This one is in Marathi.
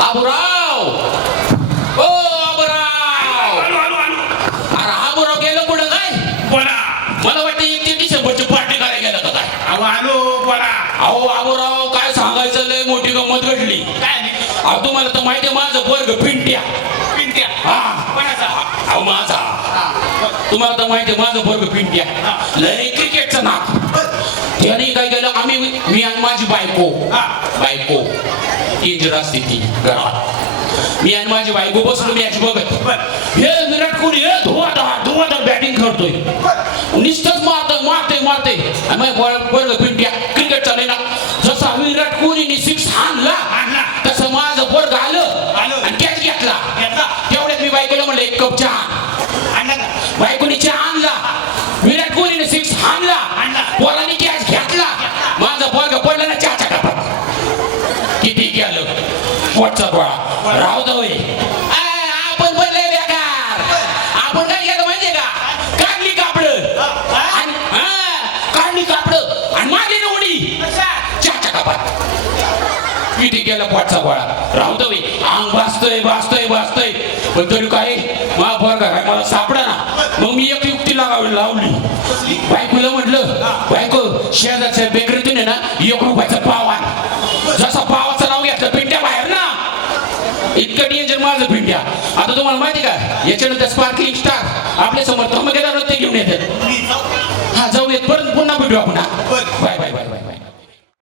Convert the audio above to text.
आबुराव, ओ आबुराव. अरे आबुराव गेलं कुठं काय? बोला. मला वाटतं 31 डिसेंबरची पार्टी करायला गेलं का काय? अहो आलो बोला. अहो आबुराव, काय सांगायचं, लय मोठी गंमत घडली. काय अहो तुम्हाला तर माहिती आहे माझं वर्ग पिंट्या. पिंट्या. हा कोणाचा? अहो माझा. तुम्हाला तर माहिती आहे माझं वर्ग पिंट्या. लय क्रिकेटचा नाक. त्याने काय केलं, मी आणि माझी बायको इंजर असते ती घरात. मी आणि माझी बायको बसलो मॅच बघत. हे विराट कोहली हे धुवाधार बॅटिंग करतोय. निष्ठच मारतोय आणि मग वर्ग पिंट्या क्रिकेट चालू ना. जसा विराट कोहलीने 6 हाणला तसं माझं वर्ग आलं आणि कॅच घेतला. तेवढ्यात मी बायकोला म्हणलं 1 कप चहा. बायकोने चहा आणला. विराट कोहलीने 6 हाणला. पोराने कॅच घेतला. माझा वर्ग पडला ना चहाच्या कपात. किती गेलं पोटचा गोळा. राहू दे आपण बनले बेकार. आपण काय केलं माहितीये का? काढली कापड आणि मारली ना उडी चहाच्या कपात. किती गेला पोटचा गोळा. राहू दे अंग भासतोय पण तरी काय मला सापडा ना. मग मी एक युक्ती लावली. बायकोला म्हटलं, बायको शेजारच्या बेकरीतून आहे ना 1 रुपयाचा पाव आण. जसा पावाचं नाव घेतलं पिंट्या बाहेर ना. इतकं डेंजर माझं पिंट्या. आता तुम्हाला माहिती का, याच्यानंतर स्पार्कलिंग स्टार आपल्या समोर धमकेदार ते घेऊन येतात. हा जाऊयात, परत पुन्हा भेटू आपण. बाय.